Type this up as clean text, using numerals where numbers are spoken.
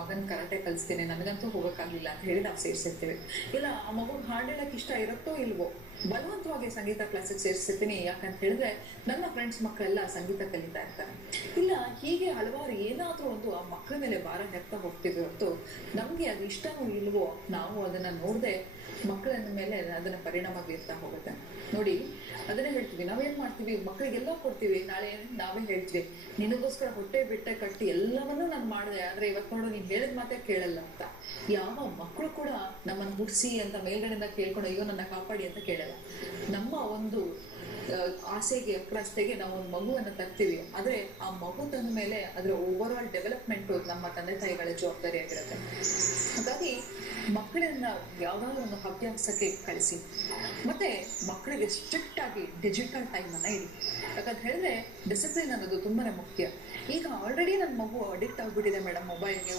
ಮಗನ್ ಕರಾಟೆ ಕಲಿಸ್ತೇನೆ, ನನಗಂತೂ ಹೋಗೋಕ್ಕಾಗಲಿಲ್ಲ ಅಂತ ಹೇಳಿ ನಾವು ಸೇರಿಸಿರ್ತೀವಿ. ಇಲ್ಲ ಆ ಮಗುಗೆ ಹಾಡು ಹೇಳಕ್ ಇಷ್ಟ ಇರುತ್ತೋ ಇಲ್ವೋ, ಬಲವಂತವಾಗಿ ಸಂಗೀತ ಕ್ಲಾಸಿಗೆ ಸೇರಿಸಿರ್ತೀನಿ. ಯಾಕಂತ ಹೇಳಿದ್ರೆ ನನ್ನ ಫ್ರೆಂಡ್ಸ್ ಮಕ್ಕಳೆಲ್ಲ ಸಂಗೀತ ಕಲಿತಾ ಇರ್ತಾರೆ. ಇಲ್ಲ ಹೀಗೆ ಹಲವಾರು ಏನಾದ್ರೂ ಒಂದು ಆ ಮಕ್ಕಳ ಮೇಲೆ ಭಾರ ಹೆರ್ತಾ ಹೋಗ್ತೀವಿ ಹೊರತು ನಮ್ಗೆ ಅದು ಇಷ್ಟನೋ ಇಲ್ವೋ ನಾವು ಅದನ್ನ ನೋಡದೆ ಮಕ್ಕಳ ಮೇಲೆ ಅದನ್ನ ಪರಿಣಾಮ ಬೀರ್ತಾ ಹೋಗುತ್ತೆ. ನೋಡಿ, ಅದನ್ನೇ ಹೇಳ್ತೀವಿ, ನಾವೇನ್ ಮಾಡ್ತೀವಿ, ಮಕ್ಕಳಿಗೆಲ್ಲ ಕೊಡ್ತೀವಿ, ನಾಳೆ ನಾವೇ ಹೇಳ್ತೀವಿ ನಿನಗೋಸ್ಕರ ಹೊಟ್ಟೆ ಬಿಟ್ಟೆ ಕಟ್ಟಿ ಎಲ್ಲವನ್ನೂ ನಾನು ಮಾಡಿದೆ, ಆದ್ರೆ ಇವತ್ತು ನೋಡು ನೀನ್ ಹೇಳಿದ ಮಾತೇ ಕೇಳಲ್ಲ ಅಂತ. ಯಾವ ಮಕ್ಕಳು ಕೂಡ ನಮ್ಮನ್ನು ಹುಟ್ಟಿಸಿ ಅಂತ ಮೇಲ್ಗಡೆಯಿಂದ ಕೇಳ್ಕೊಂಡು ಅಯ್ಯೋ ನನ್ನ ಕಾಪಾಡಿ ಅಂತ ಕೇಳಲ್ಲ. ನಮ್ಮ ಒಂದು ಆಸೆಗೆ ಅಪ್ರಾಸ್ತೆಗೆ ನಾವು ಒಂದು ಮಗುವನ್ನು ತರ್ತೀವಿ, ಆದ್ರೆ ಆ ಮಗು ತಂದ ಮೇಲೆ ಅದರ ಓವರ್ ಆಲ್ ಡೆವಲಪ್ಮೆಂಟ್ ನಮ್ಮ ತಂದೆ ತಾಯಿಗಳ ಜವಾಬ್ದಾರಿ ಆಗಿರುತ್ತೆ. ಹಾಗಾಗಿ ಮಕ್ಕಳನ್ನ ಯಾವ್ದಾದ್ರು ಒಂದು ಹವ್ಯಾಸಕ್ಕೆ ಕಳಿಸಿ, ಮತ್ತೆ ಮಕ್ಕಳಿಗೆ ಸ್ಟ್ರಿಕ್ಟ್ ಆಗಿ ಡಿಜಿಟಲ್ ಟೈಮ್ ಅನ್ನ ಇಡಿ. ಯಾಕಂತ ಹೇಳಿದ್ರೆ ಡಿಸಿಪ್ಲಿನ್ ಅನ್ನೋದು ತುಂಬಾನೇ ಮುಖ್ಯ. ಈಗ ಆಲ್ರೆಡಿ ನನ್ನ ಮಗು ಅಡಿಕ್ಟ್ ಆಗ್ಬಿಟ್ಟಿದೆ ಮೇಡಮ್ ಮೊಬೈಲ್ಗೆ.